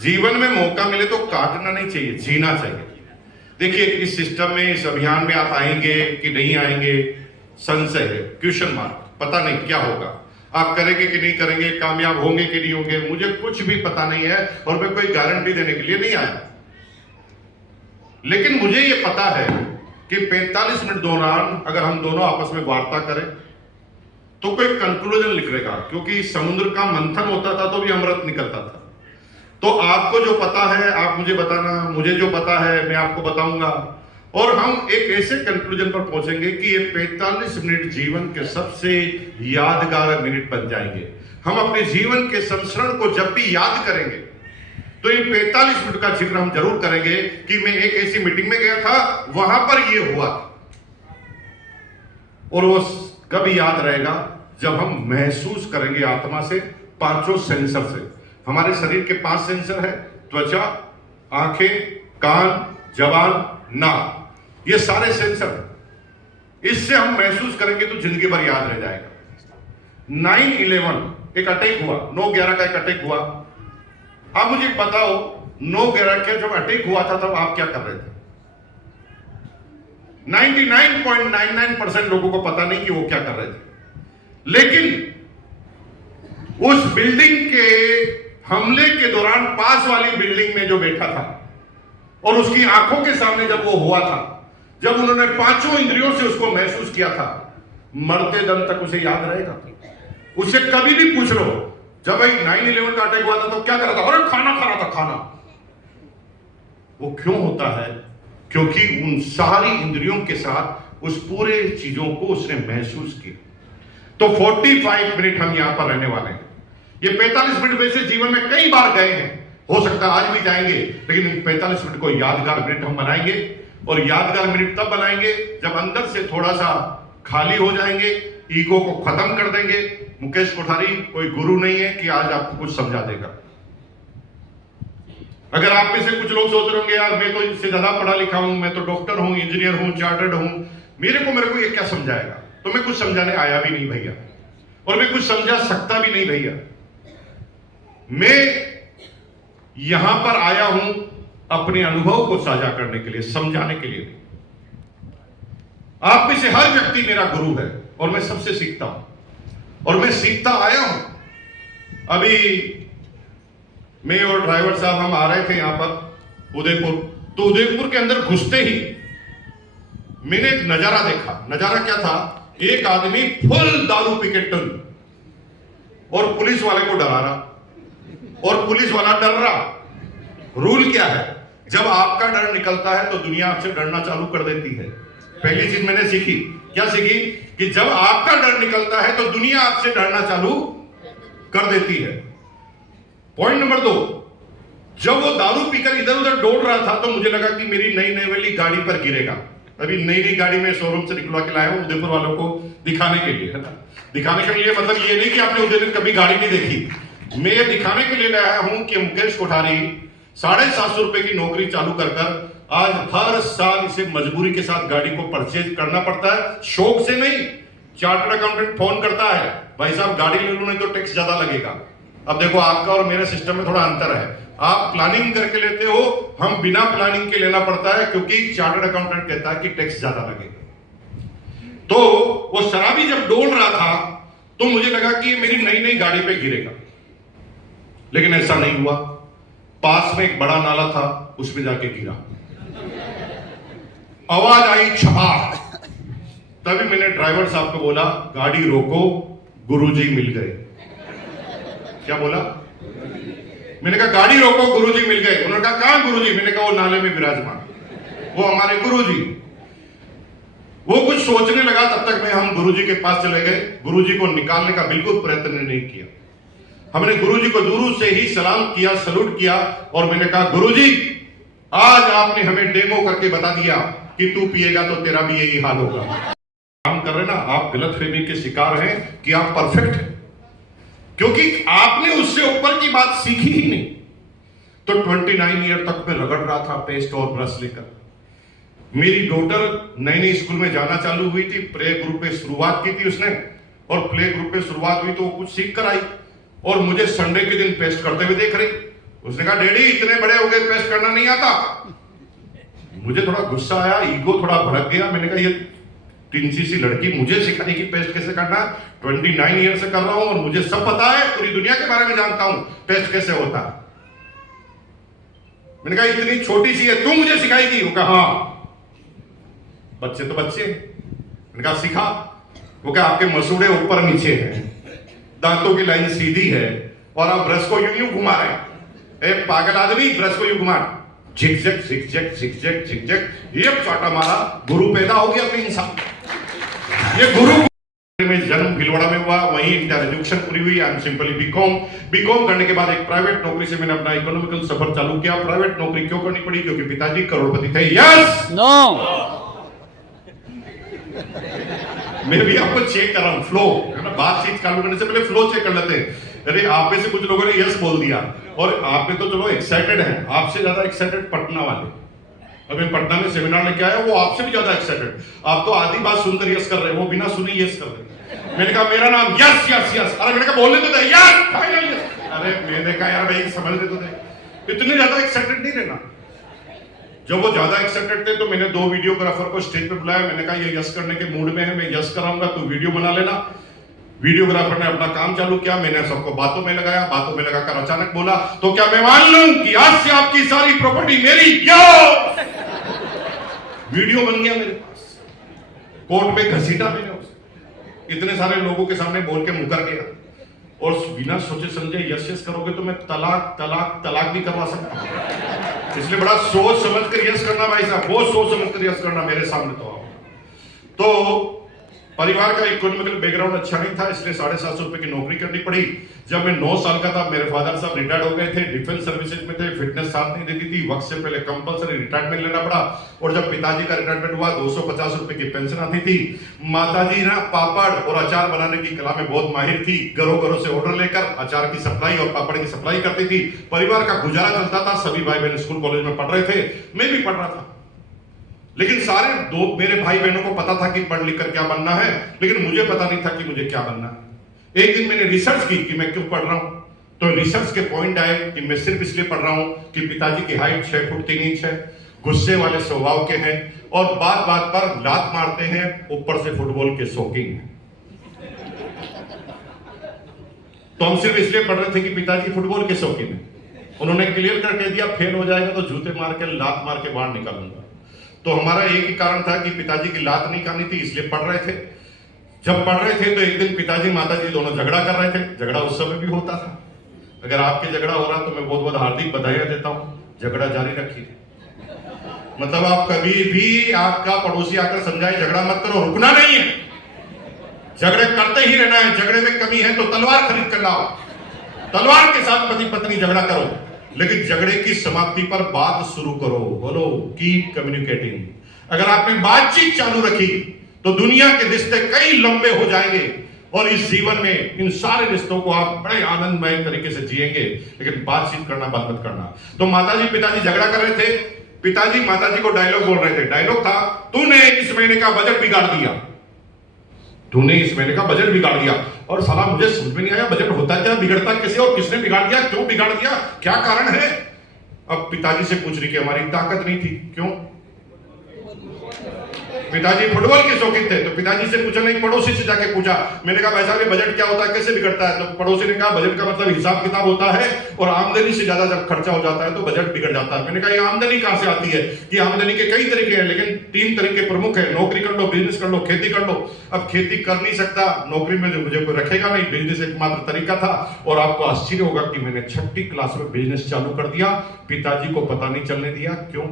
जीवन में मौका मिले तो काटना नहीं चाहिए, जीना चाहिए। देखिए इस सिस्टम में, इस अभियान में आप आएंगे कि नहीं आएंगे, संशय है, क्वेश्चन मार्क, पता नहीं क्या होगा, आप करेंगे कि नहीं करेंगे, कामयाब होंगे कि नहीं होंगे, मुझे कुछ भी पता नहीं है और मैं कोई गारंटी देने के लिए नहीं आया। लेकिन मुझे यह पता है कि 45 मिनट दौरान अगर हम दोनों आपस में वार्ता करें तो कोई कंक्लूजन निकलेगा, क्योंकि समुद्र का मंथन होता था तो भी अमृत निकलता था। तो आपको जो पता है आप मुझे बताना, मुझे जो पता है मैं आपको बताऊंगा, और हम एक ऐसे कंक्लूजन पर पहुंचेंगे कि ये 45 मिनट जीवन के सबसे यादगार मिनट बन जाएंगे। हम अपने जीवन के संस्मरण को जब भी याद करेंगे तो ये 45 मिनट का जिक्र हम जरूर करेंगे कि मैं एक ऐसी मीटिंग में गया था, वहां पर ये हुआ था। और वो कभी याद रहेगा जब हम महसूस करेंगे आत्मा से, पांचों सेंसर से। हमारे शरीर के 5 सेंसर है, त्वचा, आंखें, कान, जबान, नाक, ये सारे सेंसर। इससे हम महसूस करेंगे तो जिंदगी भर याद रह जाएगा। 9/11 एक अटैक हुआ, 9/11 का एक अटैक हुआ। अब मुझे बताओ 9/11 का जब अटैक हुआ था तब आप क्या कर रहे थे? 99.99% लोगों को पता नहीं कि वो क्या कर रहे थे। लेकिन उस बिल्डिंग के हमले के दौरान पास वाली बिल्डिंग में जो बैठा था और उसकी आंखों के सामने जब वो हुआ था, जब उन्होंने 5 इंद्रियों से उसको महसूस किया था, मरते दम तक उसे याद रहेगा। उसे कभी भी पूछ लो जब भाई 9/11 का अटैक हुआ था तो क्या कर रहा था? अरे खाना खा रहा था, खाना। वो क्यों होता है? क्योंकि उन सारी इंद्रियों के साथ उस पूरे चीजों को उसने महसूस किया। तो 45 मिनट हम यहां पर रहने वाले हैं। ये 45 मिनट वैसे जीवन में कई बार गए हैं, हो सकता है आज भी जाएंगे, लेकिन इन 45 मिनट को यादगार मिनट हम बनाएंगे। और यादगार मिनट तब बनाएंगे जब अंदर से थोड़ा सा खाली हो जाएंगे, ईगो को खत्म कर देंगे। मुकेश कोठारी कोई गुरु नहीं है कि आज आपको कुछ समझा देगा। अगर आप में से कुछ लोग सोच रहे होंगे यार मैं तो इससे ज्यादा पढ़ा लिखा हूं, मैं तो डॉक्टर हूं, इंजीनियर हूं, चार्टर्ड हूं, मेरे को ये क्या समझाएगा? तो मैं कुछ समझाने आया भी नहीं भैया, और मैं कुछ समझा सकता भी नहीं भैया। मैं यहां पर आया हूं अपने अनुभव को साझा करने के लिए, समझाने के लिए। आप में से हर व्यक्ति मेरा गुरु है और मैं सबसे सीखता हूं और मैं सीखता आया हूं। अभी मैं और ड्राइवर साहब हम आ रहे थे यहां पर उदयपुर, तो उदयपुर के अंदर घुसते ही मैंने एक नजारा देखा। नजारा क्या था? एक आदमी फुल दारू पी के टन और पुलिस वाले को डरा रहा और पुलिस वाला डर रहा। रूल क्या है? जब आपका डर निकलता है तो दुनिया आपसे डरना चालू कर देती है। पहली चीज मैंने सीखी, क्या सीखी? कि जब आपका डर निकलता है तो दुनिया आपसे डरना चालू कर देती है। पॉइंट नंबर 2, जब वो दारू पीकर इधर उधर दौड़ रहा था तो मुझे लगा कि मेरी नई वाली गाड़ी पर गिरेगा। अभी नई गाड़ी में शोरूम से निकलवा के लाया हूं उदयपुर वालों को दिखाने के लिए, है ना। दिखाने के लिए मतलब ये नहीं कि आपने उदयपुर कभी गाड़ी नहीं देखी। मैं ये दिखाने के लिए लाया हूं कि मुकेश कोठारी 750 रुपए की नौकरी चालू कर आज हर साल इसे मजबूरी के साथ गाड़ी को परचेज करना पड़ता है, शौक से नहीं। चार्टर्ड अकाउंटेंट फोन करता है, भाई साहब गाड़ी ले लो नहीं तो टैक्स ज्यादा लगेगा। अब देखो आपका और मेरे सिस्टम में थोड़ा अंतर है। आप प्लानिंग करके लेते हो, हम बिना प्लानिंग के लेना पड़ता है क्योंकि चार्टर्ड अकाउंटेंट कहता है कि टैक्स ज्यादा लगेगा। तो वो शराबी जब दौड़ रहा था तो मुझे लगा कि मेरी नई गाड़ी पे गिरेगा, लेकिन ऐसा नहीं हुआ। पास में एक बड़ा नाला था, उसमें जाके गिरा। आवाज आई छपाक। तभी मैंने ड्राइवर साहब को बोला गाड़ी रोको, गुरुजी मिल गए। क्या बोला? मैंने कहा गाड़ी रोको, गुरुजी मिल गए। उन्होंने कहा कहां गुरुजी? मैंने कहा वो नाले में विराजमान, वो हमारे गुरुजी। वो कुछ सोचने लगा, तब तक में हम गुरुजी के पास चले गए। गुरुजी को निकालने का बिल्कुल प्रयत्न नहीं किया। हमने गुरुजी को दूर से ही सलाम किया, सलूट किया, और मैंने कहा गुरुजी आज आपने हमें डेमो करके बता दिया कि तू पिएगा तो तेरा भी यही हाल होगा। काम कर रहे ना आप, गलतफहमी के शिकार हैं कि आप परफेक्ट हैं, क्योंकि आपने उससे ऊपर की बात सीखी ही नहीं। तो 29 ईयर तक मैं रगड़ रहा था पेस्ट और ब्रश लेकर। मेरी डॉटर नई स्कूल में जाना चालू हुई थी, प्ले ग्रुप पे शुरुआत की थी उसने, और प्ले ग्रुप पे शुरुआत हुई तो वो कुछ सीख कर आई और मुझे संडे के दिन पेस्ट करते हुए देख रही। उसने कहा डैडी इतने बड़े हो गए पेस्ट करना नहीं आता। मुझे थोड़ा गुस्सा आया, ईगो थोड़ा भड़क गया। मैंने कहा ये 3 सी लड़की मुझे सिखाएगी पेस्ट कैसे करना। 29 ईयर से कर रहा हूं और मुझे सब पता है, पूरी दुनिया के बारे में जानता हूं पेस्ट कैसे होता है। मैंने कहा इतनी छोटी सी है, तू मुझे सिखाएगी? वो कहा हाँ। बच्चे तो बच्चे। मैंने कहा सिखा। वो कहा आपके मसूड़े ऊपर नीचे हैं, दांतों की लाइन सीधी है और आप ब्रश को यूं यूं घुमा रहे हैं। ए पागल आदमी, ब्रश को यूं घुमा, झिकझक झिकझक झिकझक झिकझक, ये चाटा मारा, गुरु पैदा हो गया अपने इंसान। ये गुरु में जन्म भीलवाड़ा में हुआ, वहीं इंटर एजुकेशन पूरी हुई। आई एम सिंपली बीकॉम करने के बाद एक प्राइवेट नौकरी से मैंने अपना इकोनॉमिकल सफर चालू किया। प्राइवेट नौकरी क्यों करनी पड़ी? क्योंकि पिताजी करोड़पति थे। Yes no. मैं भी आपको चेक कर रहा हूं, फ्लो है ना। बातचीत चालू करने से पहले फ्लो चेक कर लेते हैं। अरे आप में से कुछ लोगों ने यस बोल दिया और आप में तो चलो एक्साइटेड हैं, आपसे ज्यादा एक्साइटेड पटना वाले। अभी पटना में सेमिनार लेके आया, वो आपसे भी ज्यादा एक्साइटेड। आप तो आधी बात सुनकर यस कर रहे हैं, वो बिना सुने यस कर रहे हैं। मैंने कहा मेरा नाम यस यस यस। अरे मैंने कहा बोलने तो दे यस फाइनल यस। अरे मैंने कहा यार भाई समझने तो दे, इतने ज्यादा एक्साइटेड नहीं रहना। जब वो ज्यादा एक्साइटेड थे तो मैंने 2 वीडियोग्राफर को स्टेज पे बुलाया। मैंने कहा ये यस करने के मूड में है, मैं यस कराऊंगा, तू वीडियो बना लेना। वीडियोग्राफर ने अपना काम चालू किया, मैंने सबको बातों में लगाया। बातों में लगाकर अचानक बोला तो क्या मैं मान लूं कि आज से आपकी सारी प्रॉपर्टी मेरी? वीडियो बन गया मेरे पास, कोर्ट में घसीटा मैंने उसे। इतने सारे लोगों के सामने बोल के मुकर गया और बिना सोचे समझे यस यस करोगे तो मैं तलाक तलाक तलाक भी करवा सकता हूं। इसलिए बड़ा सोच समझ कर यस करना भाई साहब, बहुत सोच समझ कर यस करना मेरे सामने। तो परिवार का इकोनॉमिकल बैकग्राउंड अच्छा नहीं था, इसलिए 750 रुपए की नौकरी करनी पड़ी। जब मैं 9 साल का था मेरे फादर साहब रिटायर्ड हो गए थे, डिफेंस सर्विसेज में थे, फिटनेस साथ नहीं देती थी, वक्त से पहले कंपलसरी रिटायरमेंट लेना पड़ा। और जब पिताजी का रिटायरमेंट हुआ 250 रुपए की पेंशन आती थी। माताजी ना पापड़ और अचार बनाने की कला में बहुत माहिर थी, घरों घरों से ऑर्डर लेकर अचार की सप्लाई और पापड़ की सप्लाई करती थी। परिवार का गुजारा चलता था। सभी भाई बहन स्कूल कॉलेज में पढ़ रहे थे, मैं भी पढ़ रहा था। लेकिन सारे दो मेरे भाई बहनों को पता था कि पढ़ लिख कर क्या बनना है, लेकिन मुझे पता नहीं था कि मुझे क्या बनना है। एक दिन मैंने रिसर्च की कि मैं क्यों पढ़ रहा हूं। तो रिसर्च के पॉइंट आए कि मैं सिर्फ इसलिए पढ़ रहा हूं कि पिताजी की हाइट 6 फुट 3 इंच है, गुस्से वाले स्वभाव के हैं और बात बात पर लात मारते हैं, ऊपर से फुटबॉल के शौकीन हैं। तो हम सिर्फ इसलिए पढ़ रहे थे कि पिताजी फुटबॉल के शौकीन हैं। उन्होंने क्लियर कर कह दिया फेल हो जाएगा तो जूते मार के लात मार के बाहर निकालूंगा। तो हमारा एक ही कारण था कि पिताजी की लात नहीं खानी थी, इसलिए पढ़ रहे थे। जब पढ़ रहे थे तो एक दिन पिताजी माताजी दोनों झगड़ा कर रहे थे। झगड़ा उस समय भी होता था। अगर आपके झगड़ा हो रहा तो मैं बहुत बहुत हार्दिक बधाइयां देता हूं, झगड़ा जारी रखिए। मतलब आप कभी भी आपका पड़ोसी आकर समझाए झगड़ा मत करो, रुकना नहीं है, झगड़े करते ही रहना है। झगड़े में कमी है तो तलवार खरीद कर लाओ, तलवार के साथ पति पत्नी झगड़ा करो, लेकिन झगड़े की समाप्ति पर बात शुरू करो। बोलो कीप कम्युनिकेटिंग। अगर आपने बातचीत चालू रखी तो दुनिया के रिश्ते कई लंबे हो जाएंगे और इस जीवन में इन सारे रिश्तों को आप बड़े आनंदमय तरीके से जिएंगे। लेकिन बातचीत करना बंद मत करना। तो माताजी पिताजी झगड़ा कर रहे थे। पिताजी माताजी को डायलॉग बोल रहे थे। डायलॉग था तूने इस महीने का बजट बिगाड़ दिया, तूने इस महीने का बजट बिगाड़ दिया। और साला मुझे समझ में नहीं आया बजट होता क्या, बिगड़ता कैसे और किसने बिगाड़ दिया, क्यों बिगाड़ दिया, क्या कारण है। अब पिताजी से पूछ रही कि हमारी ताकत नहीं थी। क्यों? पिताजी फुटबॉल के शौकीन थे तो पिताजी से पूछा नहीं, पड़ोसी से जाके पूछा। मैंने कहा भाई साहब ये बजट क्या होता है, कैसे बिगड़ता है? तो पड़ोसी ने कहा बजट का मतलब हिसाब किताब होता है और आमदनी से ज्यादा जब खर्चा हो जाता है तो बजट बिगड़ जाता है। मैंने कहा ये आमदनी कहां से आती है? कि आमदनी के कई तरीके हैं, लेकिन 3 तरीके प्रमुख है। नौकरी कर लो, बिजनेस कर लो, खेती कर लो। अब खेती कर नहीं सकता, नौकरी में जो मुझे कोई रखेगा नहीं, बिजनेस एकमात्र तरीका था। और आपको आश्चर्य होगा कि मैंने 6ठी क्लास में बिजनेस चालू कर दिया, पिताजी को पता नहीं चलने दिया। क्यों?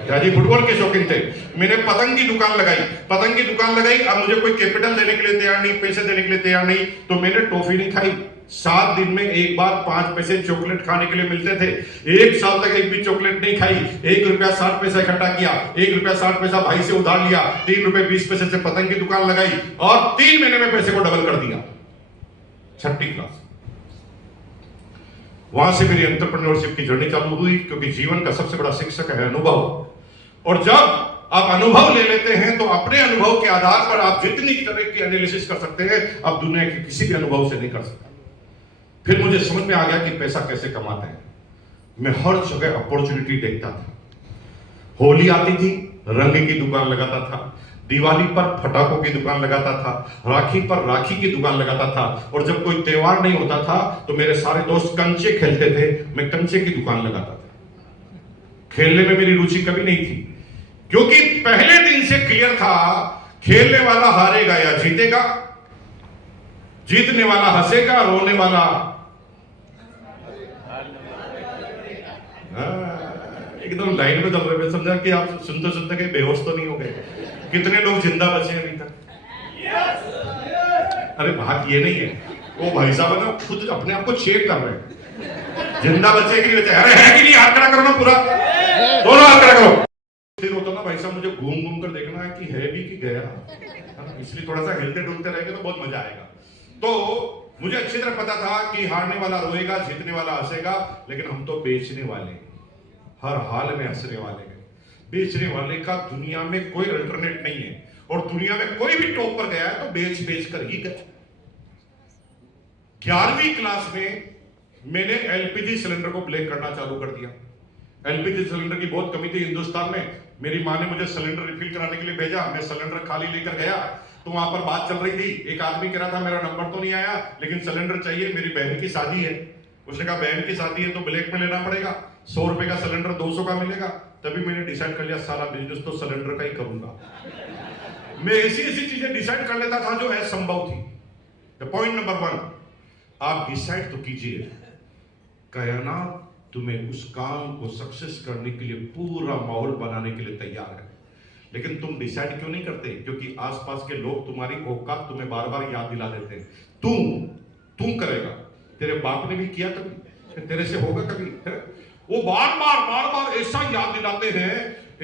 पिताजी फुटबॉल के शौकीन थे। मैंने पतंग की दुकान लगाई, पतंग की दुकान लगाई। अब मुझे कोई कैपिटल देने के लिए तैयार नहीं, पैसे देने के लिए तैयार नहीं, तो मैंने टॉफी नहीं खाई। 7 दिन में एक बार 5 पैसे चॉकलेट खाने के लिए मिलते थे। 1 साल तक एक भी चॉकलेट नहीं खाई। 1 रुपया 60 पैसा इकट्ठा किया, 1 रुपया 60 पैसा भाई से उधार लिया, 3 रुपए 20 पैसे से पतंग की दुकान लगाई और 3 महीने में पैसे को डबल कर दिया। 6ठी क्लास। वहां से मेरी एंटरप्रेन्योरशिप की जर्नी चालू हुई, क्योंकि जीवन का सबसे बड़ा शिक्षक है अनुभव। और जब आप अनुभव ले लेते हैं तो अपने अनुभव के आधार पर आप जितनी तरह की एनालिसिस कर सकते हैं, आप दुनिया के किसी भी अनुभव से नहीं कर सकते। फिर मुझे समझ में आ गया कि पैसा कैसे कमाते हैं। मैं हर जगह अपॉर्चुनिटी देखता था। होली आती थी, रंग की दुकान लगाता था, दिवाली पर पटाखों की दुकान लगाता था, राखी पर राखी की दुकान लगाता था, और जब कोई त्योहार नहीं होता था तो मेरे सारे दोस्त कंचे खेलते थे, मैं कंचे की दुकान लगाता था। खेलने में मेरी रुचि कभी नहीं थी, क्योंकि पहले दिन से क्लियर था, खेलने वाला हारेगा या जीतेगा, जीतने वाला हंसेगा, रोने वाला एकदम लाइन में चल रहे। मैं समझा कि आप सुनते सुनते कहीं बेहोश तो नहीं हो गए। कितने लोग जिंदा बचे हैं अभी तक? अरे बात ये नहीं है, वो भाई साहब ना खुद अपने आप को चेक कर रहे हैं, जिंदा बचे कि नहीं बचे। अरे है कि नहीं? हाथ खड़ा करो ना, पूरा दोनों हाथ खड़ा करो। फिर होता ना भाई साहब, मुझे घूम घूम कर देखना है कि है भी कि गया, इसलिए थोड़ा सा हिलते डुलते रहेंगे तो बहुत मजा आएगा। तो मुझे अच्छी तरह पता था कि हारने वाला रोएगा, जीतने वाला हंसेगा, लेकिन हम तो बेचने वाले, हर हाल में हंसने वाले हैं। बेचने वाले का दुनिया में कोई अल्टरनेट नहीं है, और दुनिया में कोई भी टॉप पर गया है तो बेच बेच कर ही गया। 11वीं क्लास में मैंने एलपीजी सिलेंडर को ब्लैक करना चालू कर दिया। एलपीजी सिलेंडर की बहुत कमी थी हिंदुस्तान में। मेरी माँ ने मुझे सिलेंडर रिफिल कराने के लिए भेजा। मैं सिलेंडर खाली लेकर गया तो वहां पर बात चल रही थी। एक आदमी कह रहा था मेरा नंबर तो नहीं आया लेकिन सिलेंडर चाहिए, मेरी बहन की शादी है। उसने कहा बहन की शादी है तो ब्लैक में लेना पड़ेगा, 100 रुपए का सिलेंडर 200 का मिलेगा। तभी मैंने डिसाइड कर लिया सारा बिजनेस तो सिलेंडर का ही करूंगा। मैं ऐसी ऐसी चीजें डिसाइड कर लेता था जो असंभव थी। पॉइंट नंबर 1, आप डिसाइड तो कीजिए, कायनात तुम्हें उस काम को सक्सेस करने के लिए पूरा माहौल बनाने के लिए तैयार है, लेकिन तुम डिसाइड क्यों नहीं करते? क्योंकि आसपास के लोग तुम्हारी औकात तुम्हें बार बार याद दिला देते हैं। तू करेगा, तेरे बाप ने भी किया कभी, तेरे से होगा कभी है? वो बार बार ऐसा याद दिलाते हैं,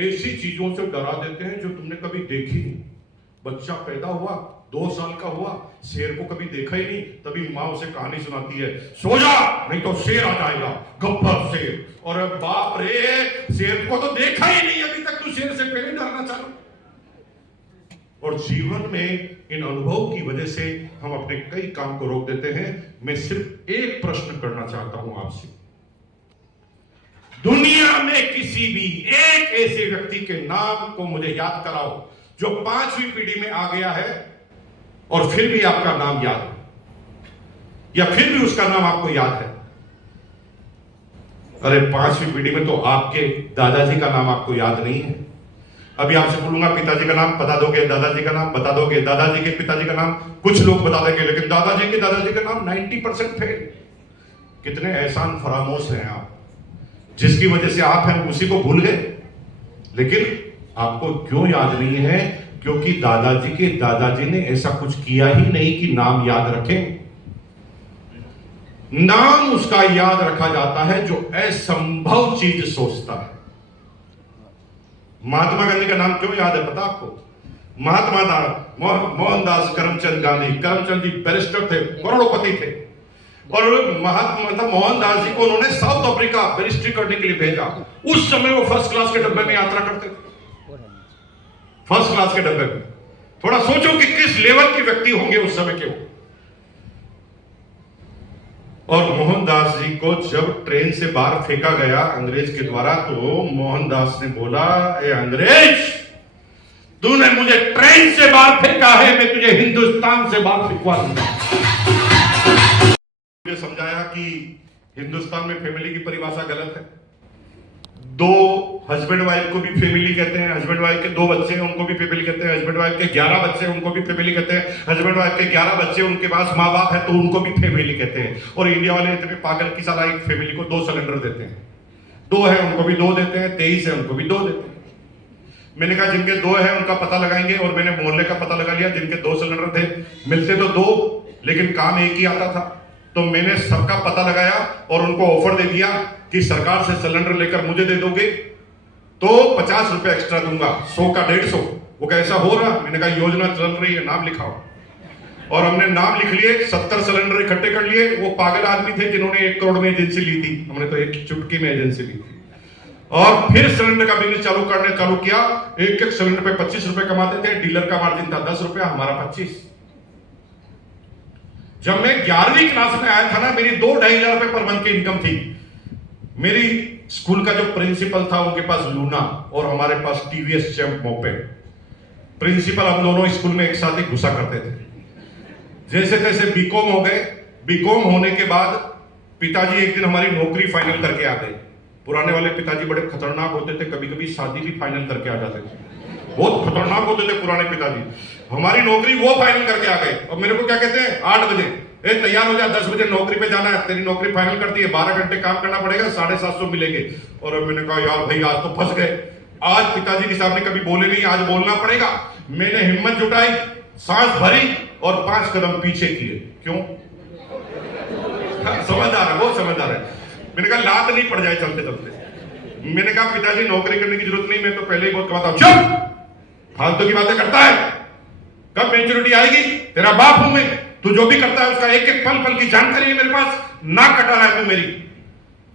ऐसी चीजों से डरा देते हैं जो तुमने कभी देखी नहीं। बच्चा पैदा हुआ, 2 साल का हुआ, शेर को कभी देखा ही नहीं, तभी माँ उसे कहानी सुनाती है, सो जा नहीं तो शेर आ जाएगा, गब्बर शेर। और बाप रे, शेर को तो देखा ही नहीं अभी तक, तू शेर से पहले डरना चालू। और जीवन में इन अनुभव की वजह से हम अपने कई काम को रोक देते हैं। मैं सिर्फ एक प्रश्न करना चाहता हूं आपसे, दुनिया में किसी भी एक ऐसे व्यक्ति के नाम को मुझे याद कराओ जो 5वीं पीढ़ी में आ गया है और फिर भी आपका नाम याद है, या फिर भी उसका नाम आपको याद है। अरे 5वीं पीढ़ी में तो आपके दादाजी का नाम आपको याद नहीं है। अभी आपसे बोलूंगा पिताजी का नाम बता दोगे, दादाजी का नाम बता दोगे, दादाजी के पिताजी का नाम कुछ लोग बता देंगे, लेकिन दादाजी के दादाजी का नाम 90% फेल। कितने एहसान फरामोश हैं आप, जिसकी वजह से आप हैं उसी को भूल गए। लेकिन आपको क्यों याद नहीं है? क्योंकि दादाजी के दादाजी ने ऐसा कुछ किया ही नहीं कि नाम याद रखें। नाम उसका याद रखा जाता है जो असंभव चीज सोचता है। महात्मा गांधी का नाम क्यों याद है पता आपको? मोहनदास करमचंद गांधी। करमचंद जी बैरिस्टर थे, करोड़पति थे, और महात्मा मोहनदास जी को उन्होंने साउथ अफ्रीका बैरिस्ट्री करने के लिए भेजा। उस समय वो फर्स्ट क्लास के डब्बे में यात्रा करते थे, फर्स्ट क्लास के डब्बे में। थोड़ा सोचो कि किस लेवल के व्यक्ति होंगे उस समय के वो। और मोहनदास जी को जब ट्रेन से बाहर फेंका गया अंग्रेज के द्वारा, तो मोहनदास ने बोला, ए अंग्रेज, तूने मुझे ट्रेन से बाहर फेंका है, मैं तुझे हिंदुस्तान से बाहर फेंकवा दूंगा। मुझे समझाया कि हिंदुस्तान में फैमिली की परिभाषा गलत है। 2 हस्बैंड वाइफ को भी फैमिली कहते हैं, हस्बैंड वाइफ के 2 बच्चे हैं उनको भी फैमिली कहते हैं, हस्बैंड वाइफ के 11 बच्चे हैं उनको भी फैमिली कहते हैं, हस्बैंड वाइफ के 11 बच्चे उनके पास माँ बाप है तो उनको भी फैमिली कहते हैं। और इंडिया वाले इतने पागल की साला एक फैमिली को 2 सिलेंडर देते हैं, 2 है उनको भी 2 देते हैं, 23 है उनको भी 2 देते हैं। मैंने कहा जिनके 2 है उनका पता लगाएंगे, और मैंने मोहल्ले का पता लगा लिया। जिनके 2 सिलेंडर थे, मिलते तो 2 लेकिन काम एक ही आता था, तो मैंने सबका पता लगाया और उनको ऑफर दे दिया कि सरकार से सिलेंडर लेकर मुझे दे दोगे तो 50 रुपए एक्स्ट्रा दूंगा, 100 का 150। वो कैसा हो रहा? मैंने कहा योजना चल रही है, नाम लिखाओ। और हमने नाम लिख लिए, 70 सिलेंडर इकट्ठे कर लिए। वो पागल आदमी थे जिन्होंने 1 करोड़ में एजेंसी ली थी, हमने तो एक चुटकी में एजेंसी ली थी। और फिर सिलेंडर का बिजनेस चालू किया। एक सिलेंडर पे 25 रुपए कमाते थे, डीलर का मार्जिन था 10 रुपया, हमारा 25। जब मैं 11वीं क्लास में आया था ना, मेरी 2-2.5 रुपए पर मंथ की इनकम थी। मेरी स्कूल का जो प्रिंसिपल था उनके पास लूना और हमारे पास टीवीएस चैंप मोपेड। प्रिंसिपल हम दोनों स्कूल में एक साथ ही घुसा करते थे। जैसे तैसे बीकॉम हो गए। बीकॉम होने के बाद पिताजी एक दिन हमारी नौकरी फाइनल करके आ गए। पुराने वाले पिताजी बड़े खतरनाक होते थे, कभी कभी शादी भी फाइनल करके आ जाते थे। बहुत खतरनाक होते थे पुराने पिताजी। हमारी नौकरी वो फाइनल करके आ गए और मेरे को क्या कहते हैं, 8 बजे तैयार हो जा, 10 बजे नौकरी पे जाना है, तेरी नौकरी फाइनल कर दी है, 12 घंटे काम करना पड़ेगा, 750 मिलेंगे। और मैंने कहा यार भाई आज तो फंस गए। आज पिताजी के सामने कभी बोले नहीं, आज बोलना पड़ेगा। मैंने हिम्मत जुटाई, सांस भरी और 5 कदम पीछे किए। क्यों? समझदार है, बहुत समझदार है। मैंने कहा लात नहीं पड़ जाए चलते चलते। मैंने कहा पिताजी नौकरी करने की जरूरत नहीं, मैं तो पहले ही बहुत कमाता हूं। चुप, फालतू की बातें करता है। कब मैच्योरिटी आएगी? तेरा बाप हूं मैं, तू जो भी करता है उसका एक एक पल पल की जानकारी है मेरे पास। नाक कटा रहा है तू मेरी।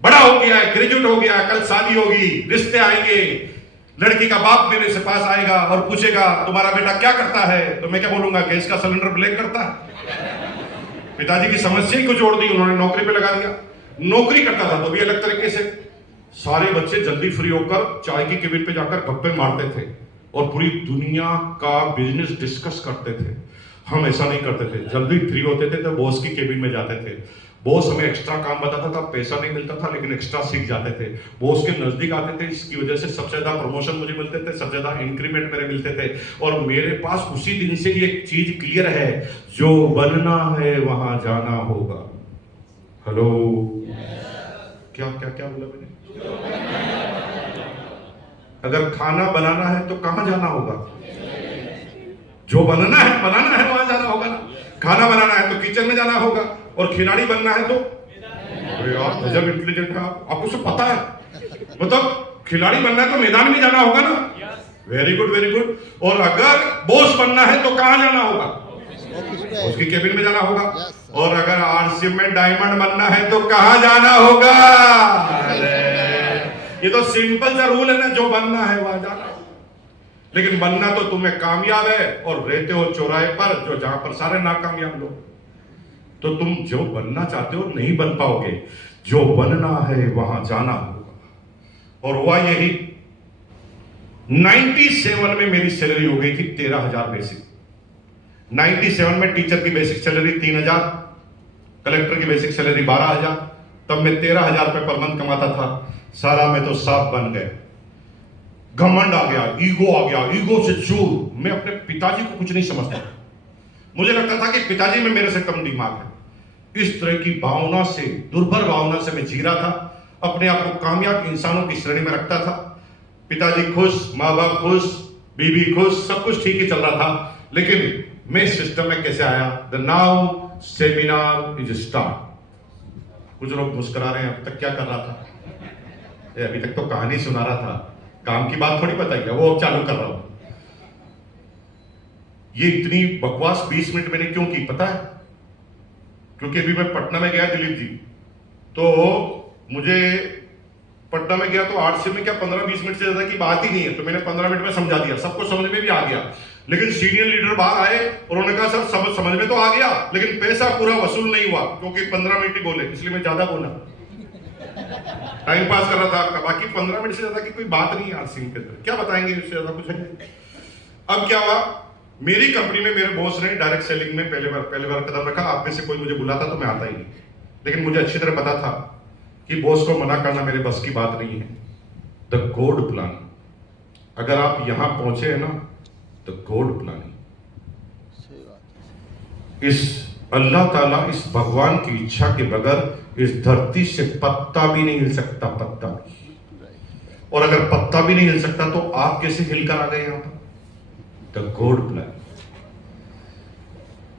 बड़ा हो गया है, ग्रेजुएट हो गया, कल शादी होगी, रिश्ते आएंगे, लड़की का बाप मेरे से पास आएगा और पूछेगा तुम्हारा बेटा क्या करता है, तो मैं क्या बोलूंगा, गैस का सिलेंडर ब्लैक करता है। पिताजी की समस्या ही को जोड़ दी, उन्होंने नौकरी पे लगा दिया। नौकरी करता था तो भी अलग तरीके से। सारे बच्चे जल्दी फ्री होकर चाय की केबिन पे जाकर गप्पे मारते थे और पूरी दुनिया का बिजनेस डिस्कस करते थे। हम ऐसा नहीं करते थे, जल्दी फ्री होते थे तो बॉस की केबिन में जाते थे। बॉस हमें एक्स्ट्रा काम बताता था, पैसा नहीं मिलता था लेकिन एक्स्ट्रा सीख जाते थे। बॉस के नजदीक आते थे, इसकी वजह से सबसे ज्यादा प्रमोशन मुझे मिलते थे, सबसे ज्यादा इंक्रीमेंट मेरे मिलते थे। और मेरे पास उसी दिन से ये चीज क्लियर है, जो बनना है वहां जाना होगा। हेलो, क्या क्या क्या बोला मैंने? अगर खाना बनाना है तो कहां जाना होगा? जो बनाना है वहां जाना होगा ना। खाना बनाना है तो किचन में जाना होगा, और खिलाड़ी बनना है तो यार गजब इंटेलिजेंट है आप, आपको सब पता है। मतलब खिलाड़ी बनना है तो मैदान में जाना होगा ना। Very good very good. और अगर बॉस बनना है तो कहां जाना होगा? उसकी केबिन में जाना होगा। और अगर आरसीएम में डायमंड बनना है तो कहां जाना होगा? ये तो सिंपल सा रूल है ना, जो बनना है वहां जाना। लेकिन बनना तो तुम्हें कामयाब है और रहते हो चौराहे पर, जो जहां पर सारे नाकामयाब लोग। तो तुम जो बनना चाहते हो नहीं बन पाओगे, जो बनना है वहां जाना होगा। और हुआ यही। 97 में मेरी सैलरी हो गई थी 13,000 बेसिक। 97 में टीचर की बेसिक सैलरी 3,000, कलेक्टर की बेसिक सैलरी 12,000। तब मैं 13,000 रुपए पर मंथ कमाता था। सारा मैं तो साफ बन गए। घमंड आ गया, ईगो आ गया, ईगो से चूर। मैं अपने पिताजी को कुछ नहीं समझता। मुझे लगता था कि पिताजी में मेरे से कम दिमाग है। इस तरह की भावना से, दुर्भर भावना से मैं जी रहा था। अपने आप को कामयाब इंसानों की श्रेणी में रखता था। पिताजी खुश, माँ बाप खुश, बीवी खुश, सब कुछ ठीक ही चल रहा था। लेकिन मैं इस सिस्टम में कैसे आया? The now seminar is start. कुछ लोग मुस्कुरा रहे हैं, अब तक क्या कर रहा था? अभी तक तो कहानी सुना रहा था, काम की बात थोड़ी बताई है, वो अब चालू कर रहा हूं। ये इतनी बकवास 20 मिनट मैंने क्यों की पता है? क्योंकि अभी मैं पटना में गया दिलीप जी, तो मुझे पटना में गया तो आरसी में क्या 15-20 मिनट से ज्यादा की बात ही नहीं है, तो मैंने 15 मिनट में समझा दिया, सबको समझ में भी आ गया। लेकिन सीनियर लीडर बाहर आए और उन्होंने कहा सर समझ में तो आ गया लेकिन पैसा पूरा वसूल नहीं हुआ, क्योंकि 15 मिनट ही बोले, इसलिए मैं ज्यादा बोला, टाइम पास कर रहा था। बाकी 15 मिनट से ज्यादा की कोई बात नहीं है आरसी के अंदर, क्या बताएंगे इससे ज्यादा कुछ है। अब क्या हुआ, मेरी कंपनी में मेरे बॉस ने डायरेक्ट सेलिंग में पहले बार कदम रखा। आप में से कोई मुझे बुलाता तो मैं आता ही नहीं, लेकिन मुझे अच्छी तरह पता था कि बॉस को मना करना मेरे बस की बात नहीं है। द गॉड प्लानिंग, अगर आप यहां पहुंचे हैं ना, द गॉड प्लानिंग, इस अल्लाह ताला, इस भगवान की इच्छा के बगैर इस धरती से पत्ता भी नहीं हिल सकता, पत्ता भी। और अगर पत्ता भी नहीं हिल सकता तो आप कैसे हिलकर आ गए यहां पर? The God plan.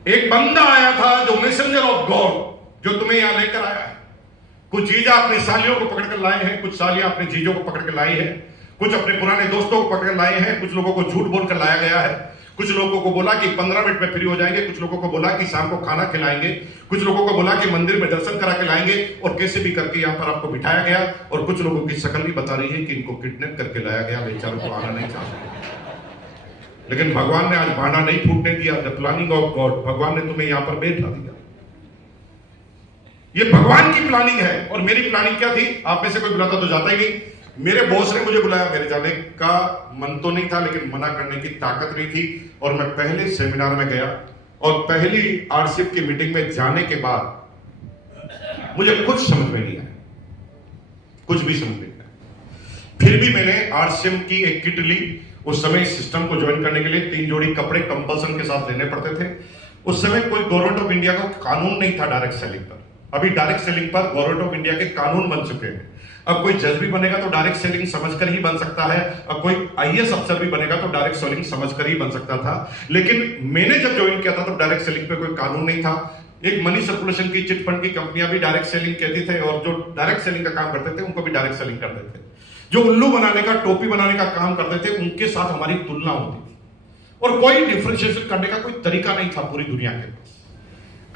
एक बंदा आया था जो मैसेंजर ऑफ गॉड, जो तुम्हें यहां लेकर आया है। कुछ जीजा अपने सालियों को पकड़कर लाए हैं, कुछ सालियां अपने जीजों को पकड़ कर लाई है, कुछ अपने पुराने दोस्तों को पकड़ लाए हैं, कुछ लोगों को झूठ बोलकर लाया गया है, कुछ लोगों को बोला कि 15 मिनट में फ्री हो जाएंगे, कुछ लोगों को बोला कि शाम को खाना खिलाएंगे, कुछ लोगों को बोला कि मंदिर में दर्शन करा के लाएंगे, और कैसे भी करके यहां पर आपको बिठाया गया। और कुछ लोगों की शक्ल भी बता रही है कि इनको किडनैप करके लाया गया, बेचारों को आना नहीं चाहते। लेकिन भगवान ने आज भांडा नहीं फूटने दिया। द प्लानिंग ऑफ गॉड, भगवान ने तुम्हें यहां पर बैठा दिया। ये भगवान की प्लानिंग है। और मेरी प्लानिंग क्या थी, आप में से कोई बुलाता तो जाता ही नहीं। मेरे बॉस ने मुझे बुलाया, मेरे जाने का मन तो नहीं था, लेकिन मना करने की ताकत नहीं थी। और मैं पहले सेमिनार में गया और पहली आरसीएफ की मीटिंग में जाने के बाद मुझे कुछ समझ में नहीं आया, कुछ भी समझ नहीं आया। फिर भी मैंने आरसीएम की एक किट ली। उस समय सिस्टम को ज्वाइन करने के लिए 3 जोड़ी कपड़े कंपल्सन के साथ लेने पड़ते थे। उस समय कोई गवर्नमेंट ऑफ इंडिया का कानून नहीं था डायरेक्ट सेलिंग पर। अभी डायरेक्ट सेलिंग पर गवर्नमेंट ऑफ इंडिया के कानून बन चुके हैं। अब कोई जज भी बनेगा तो डायरेक्ट सेलिंग समझकर ही बन सकता है। अब कोई आईएएस अफसर भी बनेगा तो डायरेक्ट सेलिंग समझकर ही बन सकता था। लेकिन मैंने जब ज्वाइन किया था तो डायरेक्ट सेलिंग पे कोई कानून नहीं था। एक मनी सर्कुलेशन की चिट फंड की कंपनियां भी डायरेक्ट सेलिंग कहती थे, और जो डायरेक्ट सेलिंग का काम करते थे उनको भी डायरेक्ट सेलिंग करते थे। जो उल्लू बनाने का, टोपी बनाने का काम करते थे, उनके साथ हमारी तुलना होती थी और कोई डिफरेंशिएशन करने का कोई तरीका नहीं था पूरी दुनिया के पास।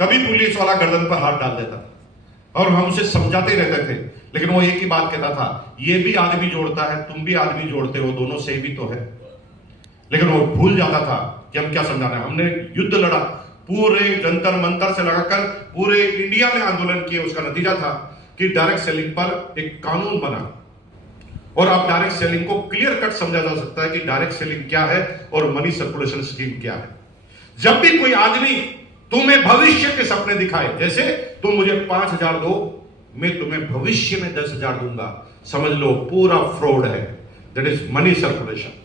कभी पुलिस वाला गर्दन पर हाथ डाल देता था और हम उसे समझाते रहते थे, लेकिन वो एक ही बात कहता था, ये भी आदमी जोड़ता है, तुम भी आदमी जोड़ते हो, दोनों सेम ही तो है। लेकिन वो भूल जाता था कि हम क्या समझाना है। हमने युद्ध लड़ा, पूरे जंतर मंतर से लगाकर पूरे इंडिया में आंदोलन किए। उसका नतीजा था कि डायरेक्ट सेलिंग पर एक कानून बना और अब डायरेक्ट सेलिंग को क्लियर कट समझा जा सकता है कि डायरेक्ट सेलिंग क्या है और मनी सर्कुलेशन स्कीम क्या है। जब भी कोई आदमी तुम्हें भविष्य के सपने दिखाए, जैसे तुम मुझे 5,000 दो, मैं तुम्हें भविष्य में 10,000 दूंगा, समझ लो पूरा फ्रॉड है। That is money circulation.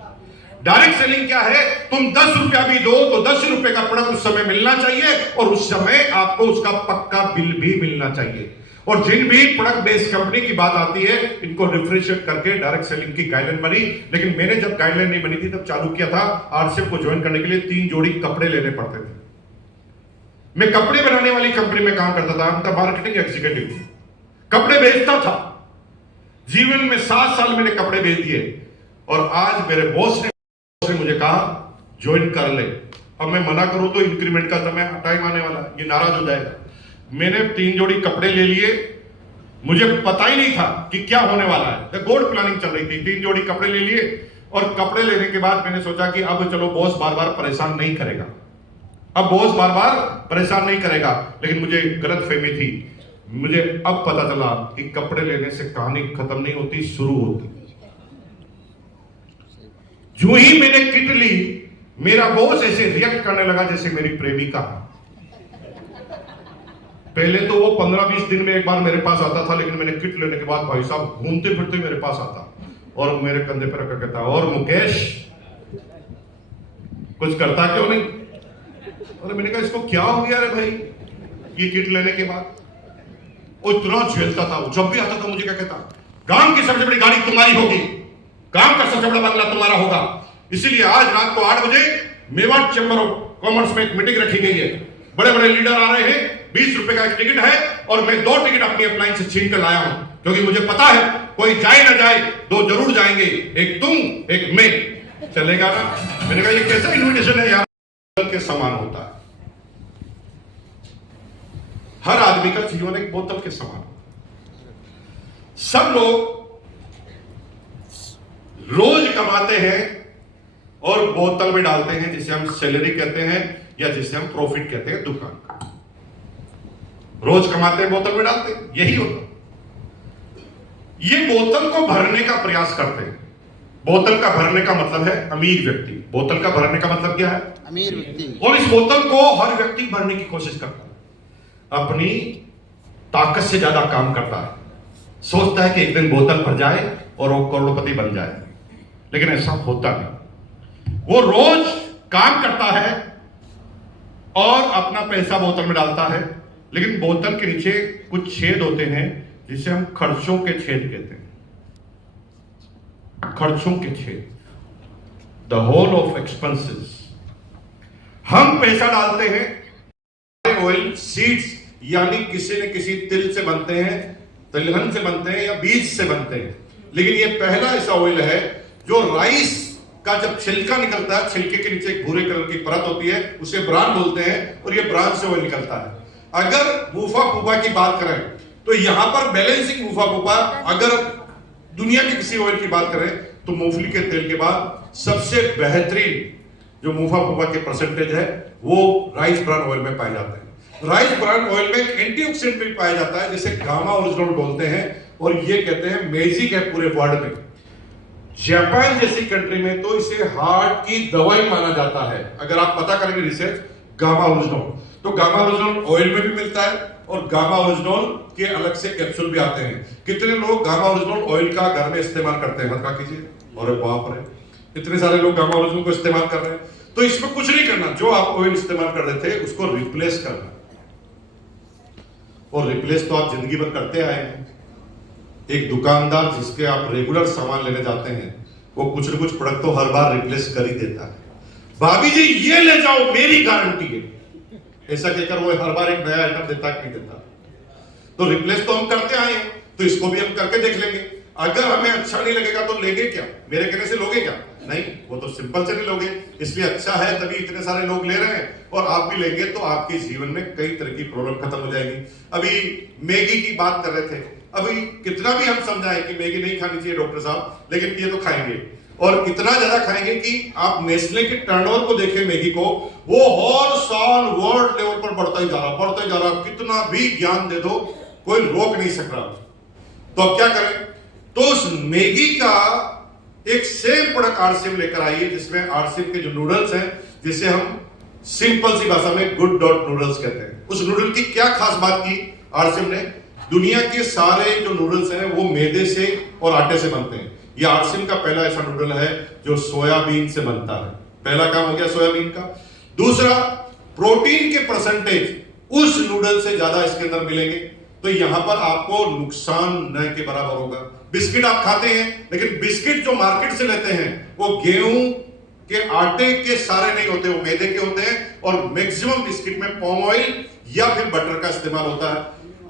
Direct selling क्या है, तुम 10 रुपया भी दो तो 10 रुपए का प्रोडक्ट उस समय मिलना चाहिए और उस समय आपको उसका पक्का बिल भी मिलना चाहिए। और जिन भी प्रोडक्ट बेस्ड कंपनी की बात आती है, इनको डिफरेंशिएट करके डायरेक्ट सेलिंग की गाइडलाइन बनी। लेकिन मैंने जब गाइडलाइन नहीं बनी थी तब चालू किया था, आरसीएफ को ज्वाइन करने के लिए 3 जोड़ी कपड़े लेने पड़ते थे। मैं कपड़े बनाने वाली कंपनी में काम करता था, मार्केटिंग एग्जीक्यूटिव, कपड़े बेचता था। जीवन में 7 साल मैंने कपड़े बेच दिए और आज मेरे बॉस ने मुझे कहा ज्वाइन कर ले। अब मैं मना करूं तो इंक्रीमेंट का समय टाइम आने वाला, ये नाराज हो जाएगा। मैंने 3 जोड़ी कपड़े ले लिए, मुझे पता ही नहीं था कि क्या होने वाला है। गोल्ड प्लानिंग चल रही थी। 3 जोड़ी कपड़े ले लिए और कपड़े लेने के बाद मैंने सोचा कि अब चलो बॉस बार बार परेशान नहीं करेगा, अब बॉस बार बार परेशान नहीं करेगा। लेकिन मुझे गलत फहमी थी। मुझे अब पता चला कि कपड़े लेने से कहानी खत्म नहीं होती, शुरू होती। जो ही मैंने किट ली, मेरा बॉस ऐसे रिएक्ट करने लगा जैसे मेरी प्रेमिका। पहले तो वो 15-20 दिन में एक बार मेरे पास आता था, लेकिन मैंने किट लेने के बाद भाई साहब घूमते फिरते मेरे पास आता और मेरे कंधे पर रखकर कहता, और मुकेश कुछ करता क्यों नहीं? और मैंने कहा इसको क्या हो गया रे भाई ये किट लेने के बाद? वो इतना झेलता था। जब भी आता था मुझे क्या कहता, गांव की सबसे बड़ी गाड़ी तुम्हारी होगी, गांव का सबसे बड़ा बंगला तुम्हारा होगा। इसीलिए आज रात को 8 बजे मेवाड़ चैंबर ऑफ कॉमर्स में एक मीटिंग रखी गई है। बड़े बड़े लीडर आ रहे हैं, 20 रुपए का एक टिकट है और मैं 2 टिकट अपनी अपलाइन से छीन कर लाया हूं, क्योंकि मुझे पता है कोई जाए ना जाए 2 जरूर जाएंगे, एक तुम एक मैं। चलेगा ना? मैंने कहा ये कैसा इन्विटेशन है यार, के समान होता है। हर आदमी का जीवन एक बोतल के समान। सब लोग रोज कमाते हैं और बोतल में डालते हैं, जिसे हम सैलरी कहते हैं या जिसे हम प्रॉफिट कहते हैं दुकान का। रोज कमाते हैं, बोतल में डालते हैं, यही होता। ये बोतल को भरने का प्रयास करते हैं। बोतल का भरने का मतलब है अमीर व्यक्ति। बोतल का भरने का मतलब क्या है? अमीर व्यक्ति। और इस बोतल को हर व्यक्ति भरने की कोशिश करता है, अपनी ताकत से ज्यादा काम करता है, सोचता है कि एक दिन बोतल भर जाए और वो करोड़पति बन जाए। लेकिन ऐसा होता नहीं। वो रोज काम करता है और अपना पैसा बोतल में डालता है, लेकिन बोतल के नीचे कुछ छेद होते हैं जिसे हम खर्चों के छेद कहते हैं। खर्चों के छेद, द होल ऑफ एक्सपेंसेस। हम पैसा डालते हैं, ऑयल सीड्स यानी किसी न किसी तिल से बनते हैं, तिलहन से बनते हैं या बीज से बनते हैं। लेकिन ये पहला ऐसा ऑयल है जो राइस का जब छिलका निकलता है, छिलके के नीचे एक भूरे कलर की परत होती है, उसे ब्रान बोलते हैं, और ये ब्रान से ऑयल निकलता है। अगर बूफा फूफा की बात करें तो यहां पर बैलेंसिंग बूफा फूफा, अगर दुनिया के किसी ऑयल की बात करें तो मूंगफली के तेल के बाद सबसे बेहतरीन जो मुफा फूफा के परसेंटेज है वो राइस ब्रान ऑयल में पाए जाते हैं। राइस ब्रान ऑयल में एक एंटीऑक्सीडेंट भी पाया जाता है जिसे गामा ओरिजिनोल बोलते हैं, और ये कहते हैं मैजिक है पूरे वर्ल्ड में। जापान जैसी कंट्री में तो इसे हार्ट की दवाई माना जाता है। अगर आप पता करेंगे रिसर्च गामा ओरिजिनोल, तो गामा ओरिजिनोल ऑयल में भी मिलता है और गामा ओरिजिनोल के अलग से कैप्सूल भी आते हैं। कितने लोग गामा ओरिजिनल ऑयल का घर में इस्तेमाल करते हैं, बता कीजिए। और बाप रे, इतने सारे लोग गामा ओरिजिनल को इस्तेमाल कर रहे हैं। तो इसमें कुछ नहीं करना, जो आप ऑयल इस्तेमाल कर रहे थे उसको रिप्लेस करना, और रिप्लेस तो आप जिंदगी भर करते आए हैं। एक दुकानदार जिसके आप रेगुलर सामान लेने जाते हैं, वो कुछ न कुछ प्रोडक्ट तो हर बार रिप्लेस कर ही देता है। भाभी जी ये ले जाओ, मेरी गारंटी है, ऐसा कहकर वो हर बार एक नया आइटम देता कि नहीं देता। तो रिप्लेस तो हम करते आए हैं, तो इसको भी हम करके देख लेंगे। अगर हमें अच्छा नहीं लगेगा तो लेंगे क्या? मेरे कहने से लोगे क्या? नहीं, वो तो सिंपल से नहीं लोगे। इसलिए अच्छा है तभी इतने सारे लोग ले रहे हैं, और आप भी लेंगे तो आपके जीवन में कई तरह की प्रॉब्लम खत्म हो जाएगी। अभी मैगी की बात कर रहे थे, अभी कितना भी हम समझाएं कि मैगी नहीं खानी चाहिए डॉक्टर साहब, लेकिन ये तो खाएंगे, और इतना ज्यादा खाएंगे कि आप नेस्ले के टर्नओवर को देखें मैगी को, वो हर साल वर्ल्ड लेवल पर बढ़ता ही जा रहा, बढ़ता ही जा रहा। कितना भी ज्ञान दे दो, कोई रोक नहीं सक रहा। तो अब क्या करें? तो उस मैगी का एक सेम प्रोडक्ट आरसीएम लेकर आइए, जिसमें आरसीएम के जो नूडल्स हैं, जिसे हम सिंपल सी भाषा में गुड डॉट नूडल्स कहते हैं। उस नूडल की क्या खास बात की आरसीएम ने? दुनिया के सारे जो नूडल्स हैं वो मैदे से और आटे से बनते हैं। ये आरसीएम का पहला ऐसा नूडल है जो सोयाबीन से बनता है। पहला काम हो गया सोयाबीन का। दूसरा, प्रोटीन के परसेंटेज उस नूडल से ज्यादा इसके अंदर मिलेंगे, तो यहां पर आपको नुकसान न के बराबर होगा। बिस्किट आप खाते हैं, लेकिन बिस्किट जो मार्केट से लेते हैं वो गेहूं के आटे के सारे नहीं होते, वो मैदे के होते हैं, और मैक्सिमम बिस्किट में पॉम ऑयल या फिर बटर का इस्तेमाल होता है।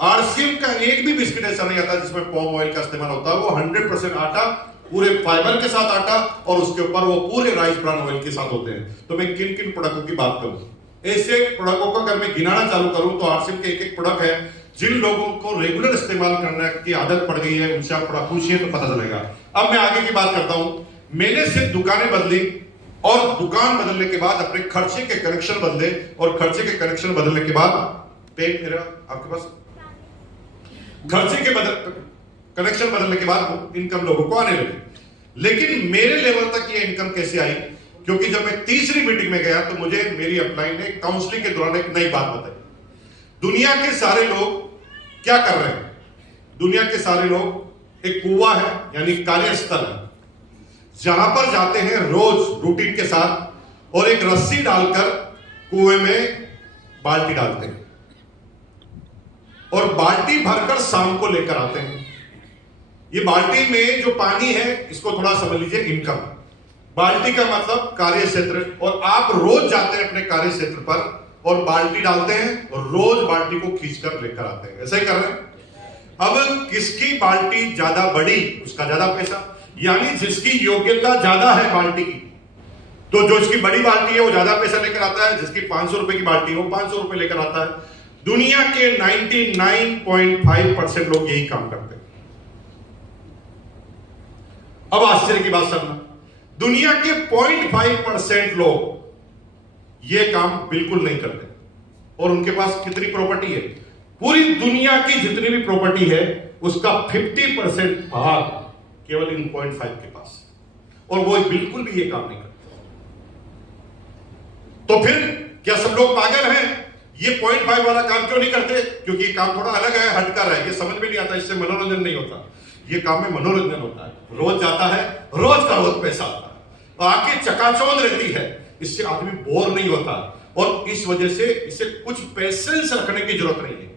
आरसीएम का एक भी बिस्किट ऐसा नहीं आता जिसमें पॉम ऑयल का इस्तेमाल होता है। वो 100% आटा, पूरे फाइबर के साथ आटा, और उसके ऊपर वो पूरे राइस ब्रान ऑयल के साथ होते हैं। तो मैं किन किन प्रोडक्टों की बात करूं, ऐसे प्रोडक्टों को अगर मैं गिनाना चालू करूं तो आरसीएम के एक एक प्रोडक्ट है जिन लोगों को रेगुलर इस्तेमाल करने की आदत पड़ गई है, उनसे आप थोड़ा पूछिए तो पता चलेगा। अब मैं आगे की बात करता हूं। मैंने सिर्फ दुकानें बदली, और दुकान बदलने के बाद अपने खर्चे के कनेक्शन बदले, और खर्चे के कनेक्शन बदलने के बाद पेट मेरा आपके पास खर्चे के कनेक्शन बदलने के बाद इनकम लोगों को आने लगी। लेकिन मेरे लेवल तक ये इनकम कैसे आई? क्योंकि जब मैं तीसरी मीटिंग में गया तो मुझे मेरी अपलाइन ने काउंसलिंग के दौरान एक नई बात बताई। दुनिया के सारे लोग क्या कर रहे हैं? दुनिया के सारे लोग एक कुआं है, यानी कार्यस्थल है, जहां पर जाते हैं रोज रूटीन के साथ, और एक रस्सी डालकर कुएं में बाल्टी डालते हैं, और बाल्टी भरकर शाम को लेकर आते हैं। ये बाल्टी में जो पानी है, इसको थोड़ा समझ लीजिए इनकम। बाल्टी का मतलब कार्य क्षेत्र, और आप रोज जाते हैं अपने कार्य क्षेत्र पर और बाल्टी डालते हैं, और रोज बाल्टी को खींचकर लेकर आते हैं। ऐसा ही कर रहे हैं। अब किसकी बाल्टी ज्यादा बड़ी, उसका ज्यादा पैसा, यानी जिसकी योग्यता ज्यादा है बाल्टी की, तो जो इसकी बड़ी बाल्टी है वो ज्यादा पैसा लेकर आता है। जिसकी 500 रुपए की बाल्टी है वो 500 रुपए लेकर आता है। दुनिया के 99.5% लोग यही काम करते हैं। अब आश्चर्य की बात सुनना, दुनिया के 0.5% लोग ये काम बिल्कुल नहीं करते, और उनके पास कितनी प्रॉपर्टी है? पूरी दुनिया की जितनी भी प्रॉपर्टी है उसका 50% भाग केवल इन 0.5 के पास, और वो बिल्कुल भी ये काम नहीं करते। तो फिर क्या सब लोग पागल हैं? ये 0.5 वाला काम क्यों नहीं करते? क्योंकि ये काम थोड़ा अलग है, हटकर है, ये समझ में नहीं आता, इससे मनोरंजन नहीं होता। ये काम में मनोरंजन होता है, रोज जाता है, रोज का रोज पैसा आता है, आंखें चकाचौंध रहती है, इससे आदमी बोर नहीं होता, और इस वजह से इसे कुछ पेशेंस रखने की जरूरत नहीं है।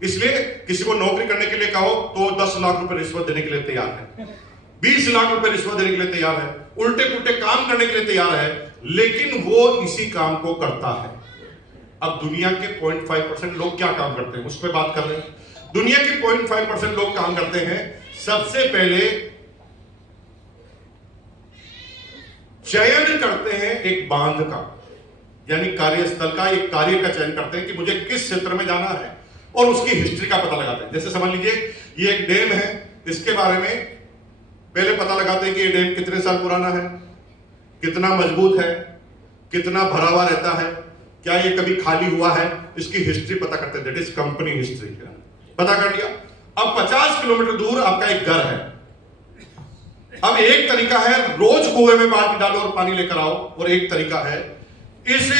इसलिए किसी को नौकरी करने के लिए कहो तो 10 लाख रुपए रिश्वत देने के लिए तैयार है, 20 लाख रुपए रिश्वत देने के लिए तैयार है, उल्टे पुल्टे काम करने के लिए तैयार है, लेकिन वो इसी काम को करता है। अब दुनिया के 0.5% लोग क्या काम करते हैं, उस पर बात कर रहे हैं। दुनिया के 0.5% लोग काम करते हैं, सबसे पहले चयन करते हैं एक बांध का, यानी कार्यस्थल का, एक कार्य का चयन करते हैं कि मुझे किस क्षेत्र में जाना है, और उसकी हिस्ट्री का पता लगाते हैं। जैसे समझ लीजिए ये एक डैम है, इसके बारे में पहले पता लगाते हैं कि ये डैम कितने साल पुराना है, कितना मजबूत है, कितना भरा हुआ रहता है, क्या ये कभी खाली हुआ है, इसकी हिस्ट्री पता करते हैं, दैट इज कंपनी हिस्ट्री। पता कर लिया। अब 50 किलोमीटर दूर आपका एक घर है। अब एक तरीका है रोज कुएं में बाल्टी डालो और पानी लेकर आओ, और एक तरीका है इस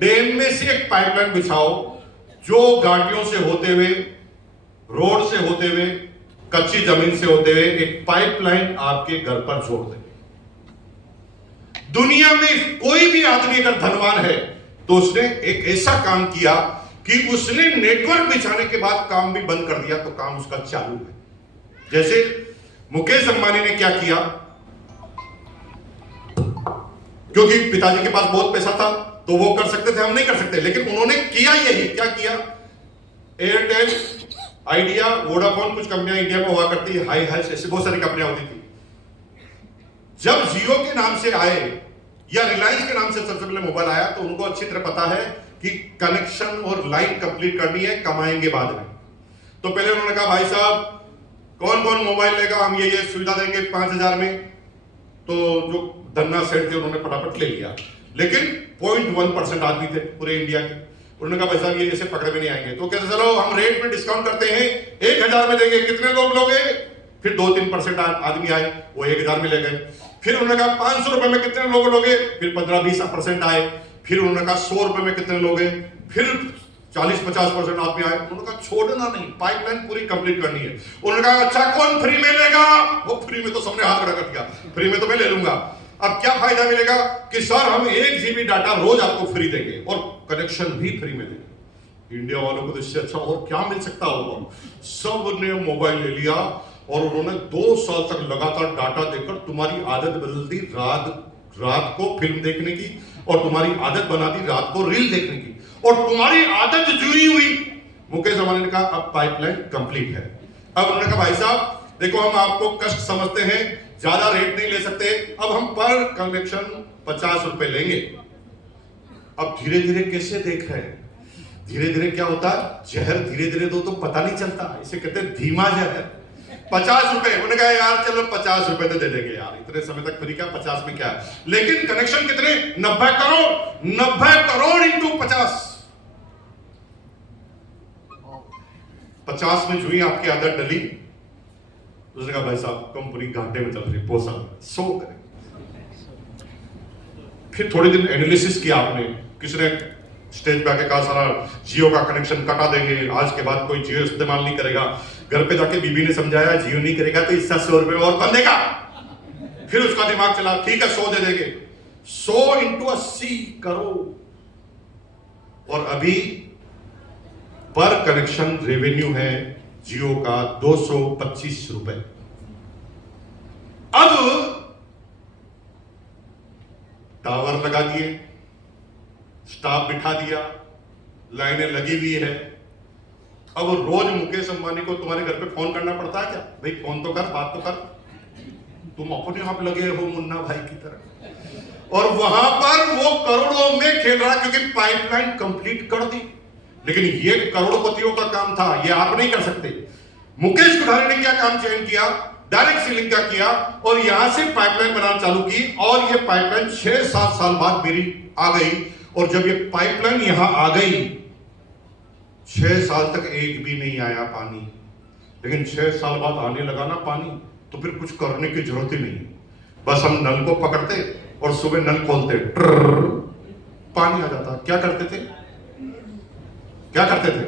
डैम में से एक पाइपलाइन बिछाओ जो गाड़ियों से होते हुए, रोड से होते हुए, कच्ची जमीन से होते हुए एक पाइपलाइन आपके घर पर छोड़ दे। दुनिया में कोई भी आदमी अगर धनवान है तो उसने एक ऐसा काम किया कि उसने नेटवर्क बिछाने के बाद काम भी बंद कर दिया, तो काम उसका चालू है। जैसे मुकेश अंबानी ने क्या किया, क्योंकि पिताजी के पास बहुत पैसा था तो वो कर सकते थे, हम नहीं कर सकते, लेकिन उन्होंने किया यही। क्या किया? एयरटेल, आइडिया, वोडाफोन, कुछ कंपनियां इंडिया में हुआ करती है, हाई हैश, ऐसी बहुत सारी कंपनियां होती थी। जब जियो के नाम से आए या रिलायंस के नाम से सबसे पहले मोबाइल आया तो उनको अच्छी तरह पता है कि कनेक्शन और लाइन कंप्लीट करनी है, कमाएंगे बाद में। तो पहले उन्होंने कहा भाई साहब कौन कौन मोबाइल लेगा, हम ये सुविधा देंगे 5,000 में। तो जो धन्ना सेठ थे उन्होंने फटाफट ले लिया, लेकिन 0.1% आदमी थे पूरे इंडिया के। उन्होंने कहा भाई साहब ये ऐसे पकड़े में नहीं आएंगे, तो कहते चलो हम रेट में डिस्काउंट करते हैं, 1,000 में देंगे, कितने लोग लोगे? फिर 2-3% आदमी आए, वो 1,000 में ले गए। फिर उन्होंने कहा 500 रुपए में कितने लोग लोगे? फिर 15-20% आए। फिर उन्होंने कहा 100 रुपए में कितने लोगे? फिर 40-50% आदमी आए। उन्होंने कहा छोड़ना नहीं, पाइपलाइन पूरी कंप्लीट करनी है। उन्होंने कहा अच्छा कौन फ्री में लेगा? वो फ्री में तो सबने हाथ खड़ा कर दिया, फ्री में तो मैं ले लूंगा। अब क्या फायदा मिलेगा कि सर हम 1 GB डाटा रोज आपको फ्री देंगे और कनेक्शन भी फ्री में देंगे। इंडिया वालों को तो इससे अच्छा और क्या मिल सकता होगा? सब ने मोबाइल ले लिया और उन्होंने 2 साल तक लगातार डाटा देकर तुम्हारी आदत बदल दी, रात को फिल्म देखने की, और तुम्हारी आदत बना दी रात को रील देखने की, और तुम्हारी आदत जुड़ी हुई। मुकेश अंबानी ने कहा अब पाइपलाइन कंप्लीट है। अब उन्होंने कहा भाई साहब देखो हम आपको कष्ट समझते हैं, ज्यादा रेट नहीं ले सकते, अब हम पर कनेक्शन 50 रुपए लेंगे। अब धीरे धीरे कैसे देख रहे हैं, धीरे धीरे क्या होता है, जहर धीरे धीरे दो तो पता नहीं चलता, इसे कहते हैं धीमा जहर। 50 रुपए, उन्होंने कहा यार चलो 50 रुपए तो दे देंगे यार, इतने समय तक फ्री क्या, 50 में क्या है। लेकिन कनेक्शन कितने? 90 करोड़। 90 करोड़ इंटू 50, 50 में जुई आपकी आदत डली। उसने कहा भाई साहब कंपनी घाटे में चल रही, पोसा सो करें। फिर थोड़े दिन एनालिसिस किया आपने, किसने स्टेज पे आके कहा सारा जियो का कनेक्शन कटा देंगे, आज के बाद कोई जियो इस्तेमाल नहीं करेगा। घर पे जाके बीबी ने समझाया जियो नहीं करेगा तो इसका 100 रुपए और कौन देगा। फिर उसका दिमाग चला ठीक है 100 दे देंगे, 100 इंटू 80 करोड़। और अभी पर कनेक्शन रेवेन्यू है जियो का 225 रुपए। अब टावर लगा दिए, स्टाफ बिठा दिया, लाइनें लगी हुई है। अब रोज मुकेश अंबानी को तुम्हारे घर पे फोन करना पड़ता है क्या? भाई फोन तो कर, बात तो कर, तुम अपने आप लगे हो मुन्ना भाई की तरह। और वहां पर वो करोड़ों में खेल रहा क्योंकि पाइपलाइन कंप्लीट कर दी। लेकिन ये करोड़पतियों का काम था, ये आप नहीं कर सकते। मुकेश कुठारी ने क्या काम चयन किया, डायरेक्ट सीलिंग का किया और यहां से पाइपलाइन बनाना चालू की। और ये पाइपलाइन 6-7 साल बाद मेरी आ गई। और जब ये पाइपलाइन यहां आ गई, 6 साल तक एक भी नहीं आया पानी, लेकिन 6 साल बाद आने लगा ना पानी, तो फिर कुछ करने की जरूरत ही नहीं। बस हम नल को पकड़ते और सुबह नल खोलते, पानी आ जाता। क्या करते थे, क्या करते थे?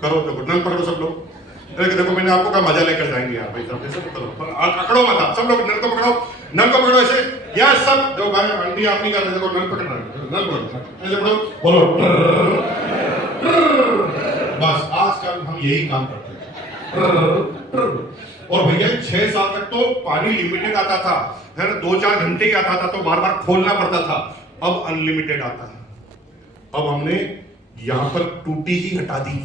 करो देखो, नल पकड़ो सब लोग। देखो मैंने आपको कहा मजा लेकर जाएंगे यार भाई साहब, ऐसे पकड़ो मत आप सब लोग, नल को पकड़ो, नल को पकड़ो ऐसे यार सब। देखो भाई आंटी आप नहीं कर रहे, देखो नल पकड़ना है, नल पकड़ो ऐसे पकड़ो, बोलो बस। आजकल हम यही काम करते हैं। और भैया 6 साल तक तो पानी लिमिटेड आता था, है ना, 2-4 घंटे ही आता था, तो बार बार खोलना पड़ता था। अब अनलिमिटेड आता है। अब हमने यहां पर टूटी ही हटा दी,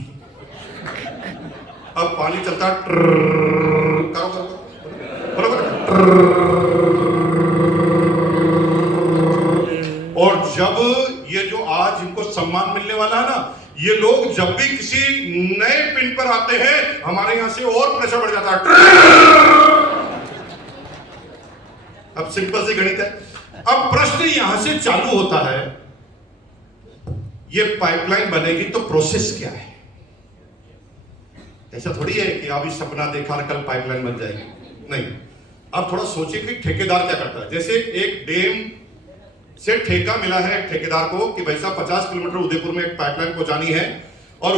अब पानी चलता करो और जब ये जो आज इनको सम्मान मिलने वाला है ना, ये लोग जब भी किसी नए पिन पर आते हैं हमारे यहां से और प्रेशर बढ़ जाता है। अब सिंपल सी गणित है। अब प्रश्न यहां से चालू होता है ये पाइपलाइन बनेगी तो प्रोसेस क्या है? ऐसा थोड़ी है कि अभी सपना देखा और कल पाइपलाइन बन जाएगी, नहीं। आप थोड़ा सोचिए कि ठेकेदार क्या करता है। जैसे एक डैम से ठेका मिला है एक ठेकेदार को कि भाई साहब 50 किलोमीटर उदयपुर में एक पाइपलाइन पहुंचानी है,